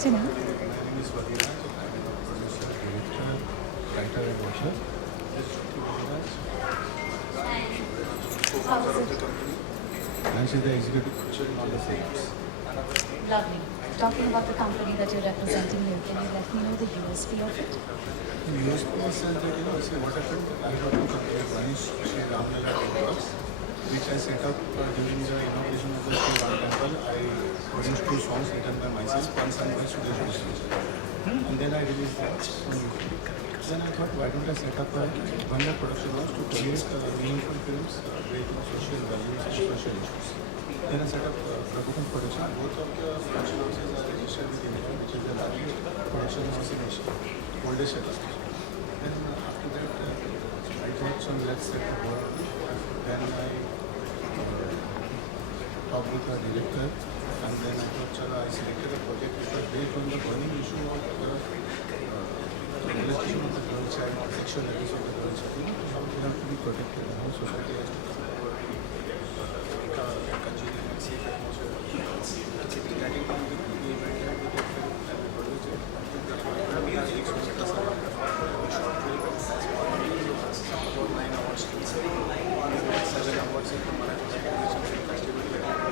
परिचय ना. And she's the executive coach in all the films. Lovely. Talking about the company that you're representing here, can you let me know the USP of it? The USP is that, see what happened, I got two companies. One is Sri Ramlala Temples, which I set up during the inauguration of the Sri Ram Temple. I produced 2 songs written by myself, one sung by Sudesh Vishnu. And then I released that on YouTube. Then I thought, why don't I set up a Wonder Production House to create meaningful films based on social values and social issues. Then I set up Prabhukan Production. Both of the production houses are registered with India, which is the largest production house in Asia, oldest setup. Then after that, I thought, so let's set up work. Then I talked with the director, and then I thought, I selected a project which was based on the burning issue of the molestation of the girl child, sexual abuse of the girl child. How they have to be protected, and how society has to be conjuring and safe atmosphere. That is one of the key events that we did and we produced it. We are very exposed to the short film, about 9 awards. 7 awards in the Marathi Film Festival in November.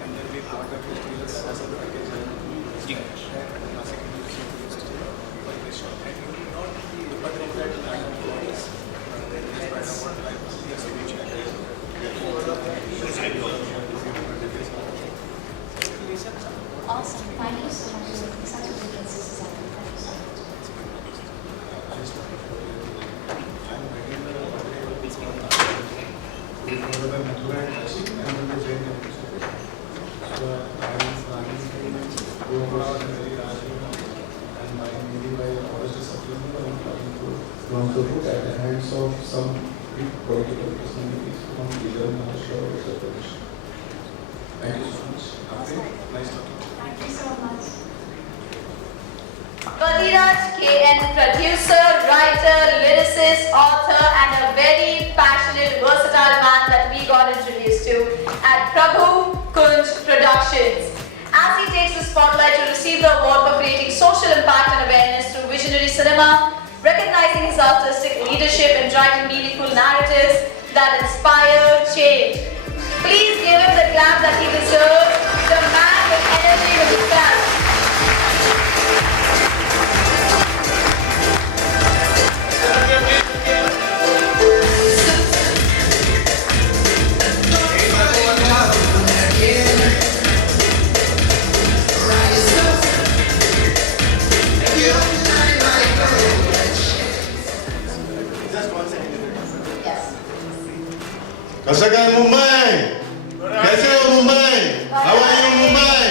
And then we got the festival as a package. Awesome. Thank you so much for making such a difference to society. Thank you so much. At the hands of some big political personalities from Gujarat, Maharashtra, or Uttar Pradesh. Thank you so much. Nice talking. Thank you so much. Vadiraj KN, producer, writer, lyricist, author, and a very passionate, versatile man that we got introduced to at Prabhu Kunj Productions. As he takes the spotlight to receive the award for creating social impact and awareness through visionary cinema, recognizing his artistic leadership and driving meaningful narratives that inspire change. Please give him the clap that he deserves, the man with energy with his clap. कसं काय मुंबई कैसे हो Mumbai how are you Mumbai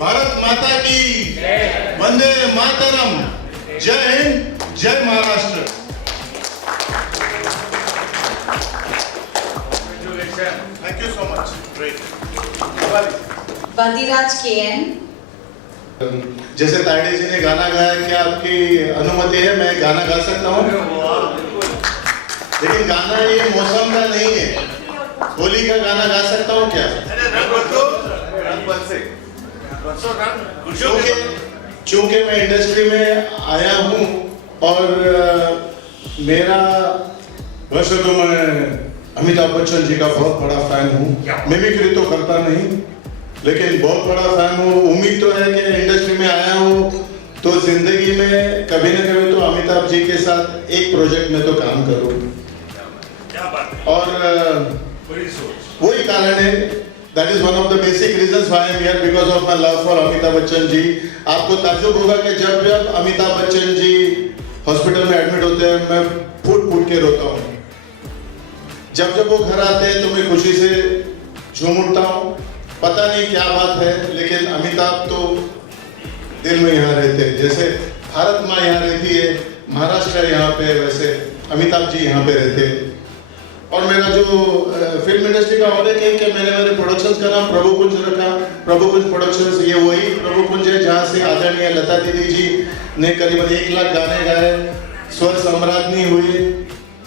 Bharat माता की वंदे मातरम जय हिंद जय Maharashtra thank you so much great Vadiraj KN. जैसे तायडे जी ने गाना गाया क्या आपकी अनुमति है मैं गाना गा सकता हूँ लेकिन गाना ये मौसम का नहीं है होली का गाना गा सकता हूँ क्या चूंकि मैं इंडस्ट्री में आया हूँ और मेरा वैसे तो मैं अमिताभ बच्चन जी का बहुत बड़ा फैन हूँ मिमिक्री तो करता नहीं लेकिन बहुत बड़ा फैन हूँ उम्मीद तो है कि इंडस्ट्री में आया हूँ तो जिंदगी में कभी न कभी तो अमिताभ जी के साथ एक प्रोजेक्ट में तो काम करूँ और वही कारण है that is one of the basic reasons why I am here because of my love for Amitabh Bachchan ji आपको ताज्जुब होगा कि जब जब अमिताभ बच्चन जी हॉस्पिटल में एडमिट होते हैं मैं फूट फूट के रोता हूँ जब जब वो घर आते हैं तो मैं खुशी से झूम उठता हूँ पता नहीं क्या बात है लेकिन अमिताभ तो दिल में यहाँ रहते हैं जैसे भारत माँ यहाँ रहती है महाराष्ट्र यहाँ पे वैसे अमिताभ जी यहाँ पे रहते हैं और मेरा जो फिल्म इंडस्ट्री का और है कि मैंने मेरे प्रोडक्शंस का नाम प्रभु कुंज रखा प्रभु कुंज प्रोडक्शंस ये वही प्रभु कुंज है जहाँ से आदरणीय लता दीदी जी ने करीबन 1 लाख गाने गाए स्वर सम्राज्ञी हुए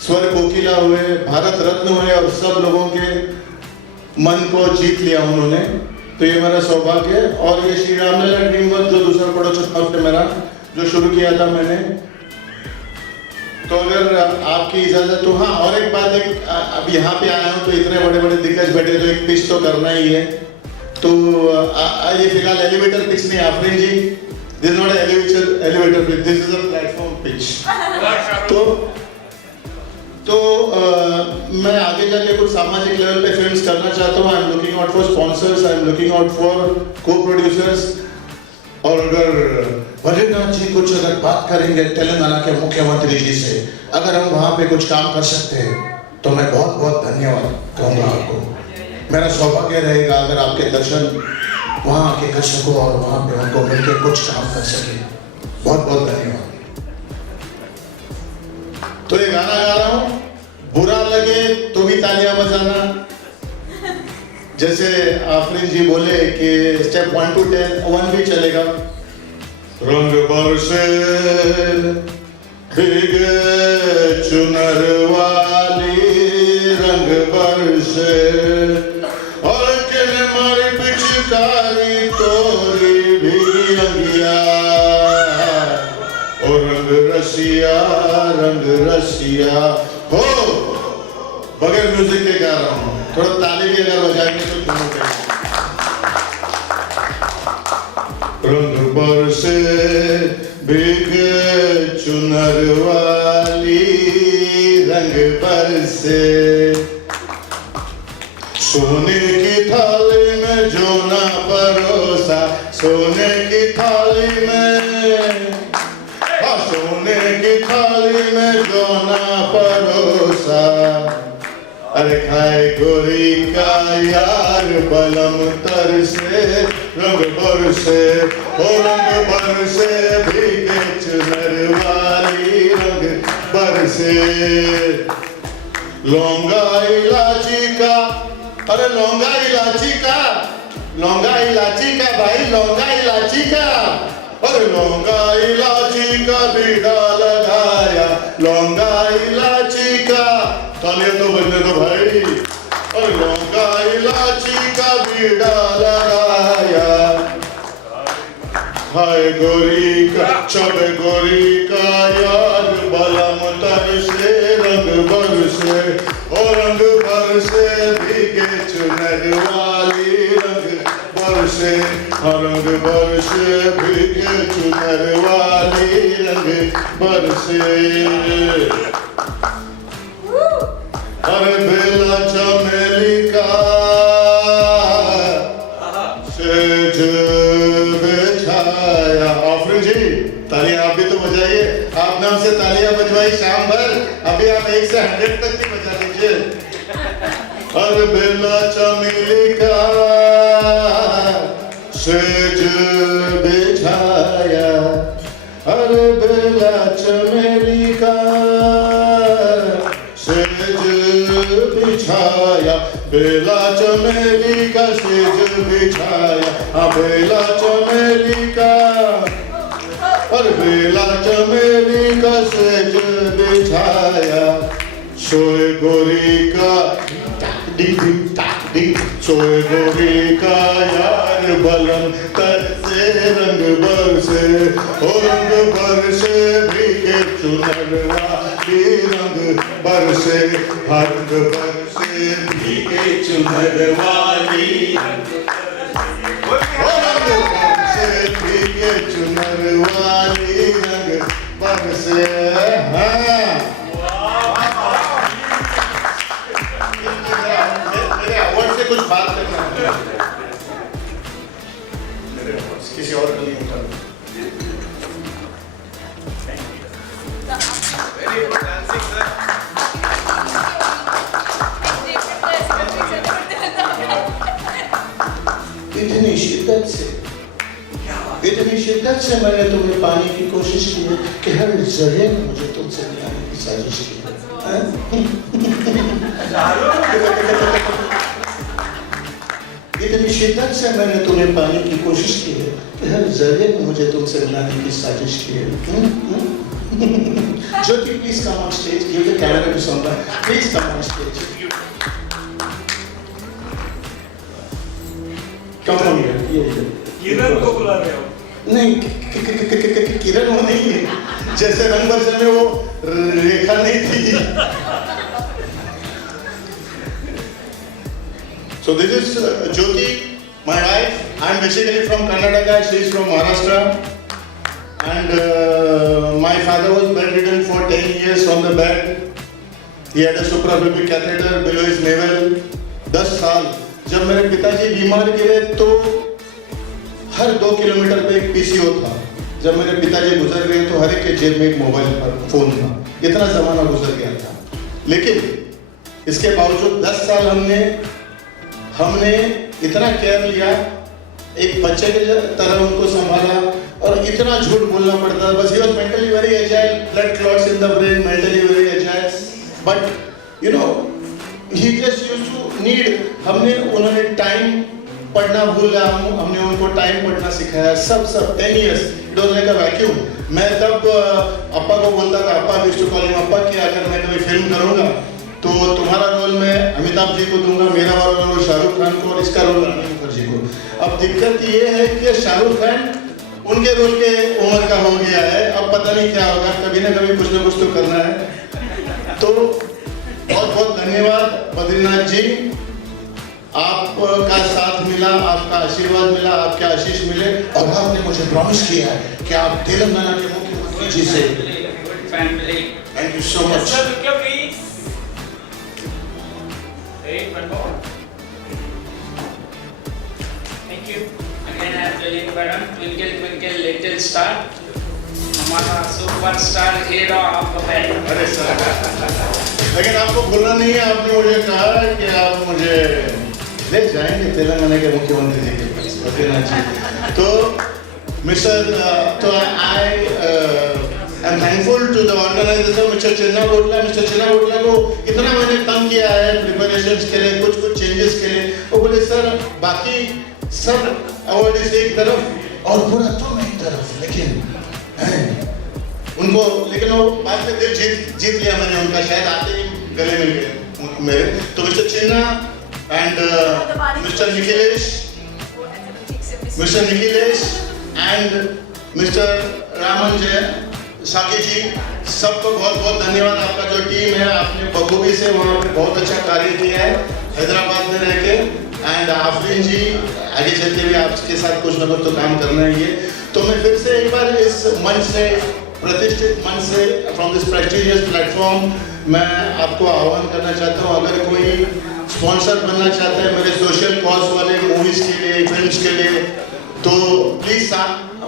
स्वर कोकिला हुए भारत रत्न हुए और सब लोगों के मन को जीत लिया उन्होंने तो ये मेरा सौभाग्य है। और ये श्री रामलीला ड्रीम वर्क जो दूसरा प्रोडक्शन हाउस है मेरा, जो शुरू किया था मैंने, तो अगर आपकी इजाजत तो हाँ, और एक बात, एक अब यहाँ पे आया हूँ तो इतने बड़े बड़े दिग्गज बैठे, तो एक पिच तो करना ही है। तो ये फिलहाल एलिवेटर पिच नहीं, Afreen ji, this is not elevator pitch, this is a platform pitch. तो मैं आगे जाके कुछ सामाजिक लेवल पे फिल्म्स करना चाहता हूँ। I am looking out for sponsors, I am looking out for को प्रोड्यूसर्स। और अगर बद्रीनाथ जी कुछ अगर बात करेंगे तेलंगाना के मुख्यमंत्री जी से, अगर हम वहाँ पे कुछ काम कर सकते हैं तो मैं बहुत बहुत धन्यवाद कहूँगा आपको। मेरा सौभाग्य रहेगा अगर आपके दर्शन वहाँ आके कर सको और वहाँ पे उनको मिलकर कुछ काम कर सके। बहुत बहुत धन्यवाद। तो ये गाना गा रहा हूँ, बुरा लगे तो भी तालियां बजाना। जैसे आफरीन जी बोले कि स्टेप 1 to 10, 1 भी चलेगा। रंग बरसे भीगे चुनर वाली, रंग बरसे और किन मर पिचकारी तोरी भीगी अंगिया, और रंग रसिया हो। बगैर म्यूजिक के गा रहा हूँ, थोड़ा ताली भी अगर बजाएंगे तो दोनों पे। रंग बरसे भीगे चुनर वाली, रंग बरसे सोने की थाली में जो ना परोसा, सोने की थाली में, सोने की थाली में जो ना परोसा। अरे खाए गोरी का यार बलम तरसे, रंग बरसे ओ रंग बरसे भीगे चुनर वाली, रंग बरसे। लौंगा इलाची का, अरे लौंगा इलाची का, लौंगा इलाची का भाई, लौंगा इलाची का, और लौंगा इलाची का बीड़ा लगाया, लौंगा इलाची का, तालियां तो बजने दो भाई, और लौंगा इलाची का बीड़ा लगाया। हाय गोरी का चब गोरी का यार बलम तरसे, रंग बरसे ओ रंग बरसे भीगे चुनर वाली, रंग बरसे रंग बरसे भीगे चुनर वाली, रंग बरसे। अरे बेला चमेली का सेज बिछाया। आफरीन जी तालियां आप भी तो बजाइए, आपने हमसे तालियां बजवाई शाम भर, अभी आप 1 से 100 तक भी बजा लीजिए। अरे बेला चमेली का सेज बिछाया, अरे बेला चमेली का सेज बिछाया, बेला चमेली का सेज बिछाया, हाँ बेला चमेली का, और बेला चमेली का सेज बिछाया। सोए गोरी का सोए गोरी का यार बलम तरसे, रंग बरसे ओ रंग बरसे भीगे चुनर वाली, रंग बरसे रंग बरसे भीगे चुनर वाली, ओ रंग बरसे भीगे चुनर वाली, रंग बरसे। हाँ कुछ बात करना है, किसी और के लिए उठा। इतनी शिद्दत से मैंने तुम्हें पाने की कोशिश की है कि हर जगह में मुझे तुमसे मिलाने की साजिश की इतनी शिद्दत से मैंने तुम्हें पाने की कोशिश की है कि हर जगह में मुझे तुमसे मिलाने की साजिश की है। Jyoti please come on stage, give the camera to someone, please come on stage. कम हो गया ये किरण को बुला रहे हो? नहीं किरण वो नहीं है, जैसे रंग बरसन में वो रेखा नहीं थी। So this is Jyoti, my wife. I'm basically from Karnataka. She is from Maharashtra. And my father was bedridden for 10 years on the bed. He had a suprapubic catheter below his navel. 10 साल जब मेरे पिताजी बीमार गिरे तो हर 2 kilometre पे एक PCO था। जब मेरे पिताजी गुजर गए तो हर एक के जेब में एक मोबाइल फोन था। इतना जमाना गुजर गया था, लेकिन इसके बावजूद 10 साल हमने इतना केयर लिया, एक बच्चे की तरह उनको संभाला और इतना झूठ बोलना पड़ता था। बस he was mentally very agile, blood clots in the brain, mentally very agile, but you know he just used to need, उन्होंने टाइम पढ़ना भूला, हमने उनको टाइम पढ़ना सिखाया, सब 10 years it was like a vacuum। मैं तब अप्पा को बोलता था, अप्पा used to call him, अप्पा कि अगर मैं कभी फिल्म करूँगा तो तुम्हारा रोल मैं अमिताभ जी को दूंगा, मेरा वाला रोल शाहरुख खान को और इसका रोल रानी मुखर्जी को। अब दिक्कत ये है कि शाहरुख खान उनके रोल के उम्र का हो गया है, अब पता नहीं क्या होगा, कभी ना कभी कुछ ना कुछ तो करना है। तो बहुत बहुत धन्यवाद बद्रीनाथ जी, आपका साथ मिला, आपका आशीर्वाद मिला, आपके आशीष मिले और आपने मुझे प्रॉमिस किया है कि आप तेलंगाना के मुख्यमंत्री जी से। Thank you so much. Thank you. Again, I am telling Madam, twinkle twinkle little star, हमारा सुपरस्टार हीरो आपको है। अरे सर, लेकिन आपको भूलना नहीं है, आपने मुझे कहा कि आप मुझे ले जाएंगे तेलंगाना के मुख्यमंत्री जी के पास, बद्रीनाथ जी। तो मिस्टर, तो I am thankful to the organizer mister Chinna Botla. Mister Chinna Botla को इतना मैंने तंग किया है प्रिपरेशंस के लिए, कुछ चेंजेस के लिए, वो बोले सर बाकी सब अवार्ड इस एक तरफ और पूरा तुम एक तरफ, लेकिन उनको, लेकिन वो बाद में दिल जीत लिया मैंने उनका, शायद आते ही गले मिल गए मेरे। तो mister Chinna and mister Nikhilesh and mister Raman जय साकी जी, सबको बहुत बहुत धन्यवाद। आपका जो टीम है, आपने बखूबी से वहाँ पे बहुत अच्छा कार्य किया है हैदराबाद में रह के। एंड आफरीन जी, आगे चलते हुए आपके साथ कुछ ना कुछ तो काम करना है ये। तो मैं फिर से एक बार इस मंच से, प्रतिष्ठित मंच से, फ्रॉम दिस प्रेस्टिजियस प्लेटफॉर्म, मैं आपको आह्वान करना चाहता हूँ, अगर कोई स्पॉन्सर बनना चाहता है मेरे सोशल कॉज वाले मूवीज के लिए, फिल्म्स के लिए, तो प्लीज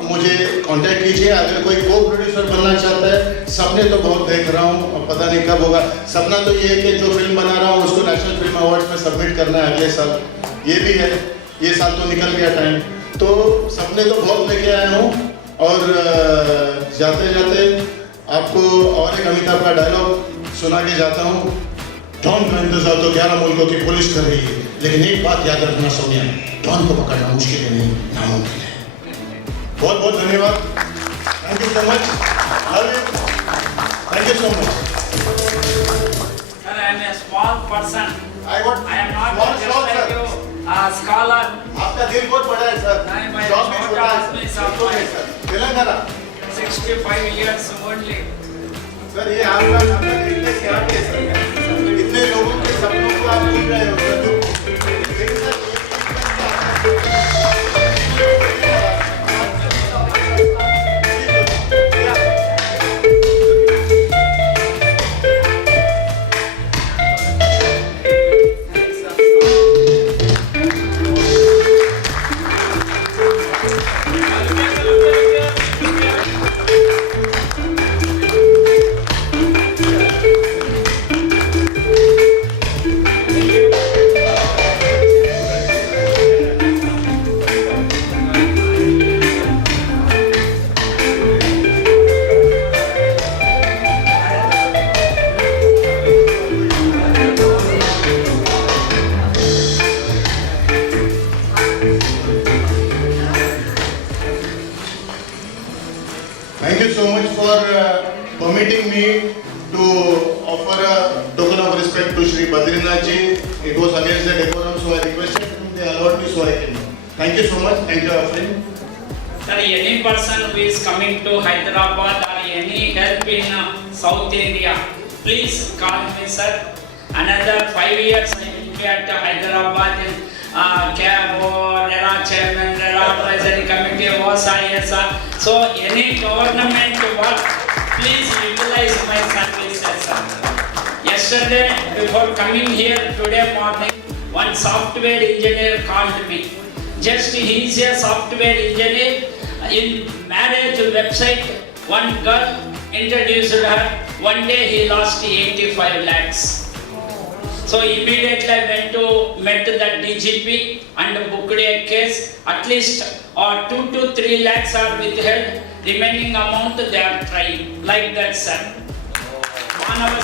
मुझे कांटेक्ट कीजिए। अगर कोई को प्रोड्यूसर बनना चाहता है, सपने तो बहुत देख रहा हूँ, पता नहीं कब होगा। सपना तो ये है कि जो फिल्म बना रहा हूँ उसको नेशनल फिल्म अवार्ड्स में सबमिट करना है अगले साल, ये भी है, ये साल तो निकल गया टाइम। तो सपने तो बहुत लेके आया हूँ और जाते जाते आपको और एक अमिताभ का डायलॉग सुना के जाता हूँ। डॉन का इंतजार तो 11 मुल्कों की पुलिस कर रही है, लेकिन एक बात याद रखना सोनिया, डॉन को पकड़ना मुश्किल नहीं, नामुमकिन है। बहुत बहुत धन्यवाद। Thank you so much. Love you. Thank you so much. Sir, I am a small person. I am not just like you, a scholar. आपका दिल बहुत बड़ा है सर। नहीं, मैं जॉब भी छोटा है आदमी सर। साहब बिल्कुल नहीं sir. Telangana 65 years only. Sir, ये आपका दिल क्या है सर? इतने लोगों के सपनों को आप भूल रहे हो सर। लेकिन sir, thank you so much for permitting me to offer a token of respect to Shri Badrinath ji. It was against the decorum, so I requested him, they allowed me, so I came. Thank you. Thank you so much. Thank you, Afrin. Sir, any person who is coming to Hyderabad or any help in South India, please call me, sir. Another 5 years I will be at Hyderabad in CAB or RERA chairman, RERA advisory committee, OSIS. So any government work, please utilize my services, sir. Yesterday, before coming here today morning, one software engineer called me. Just he is a software engineer. In marriage website, one girl introduced her. One day he lost 85 lakhs. So immediately I met the DGP and booked a case. At least 2 to 3 lakhs are withheld. Remaining amount they are trying. Like that, sir. Manava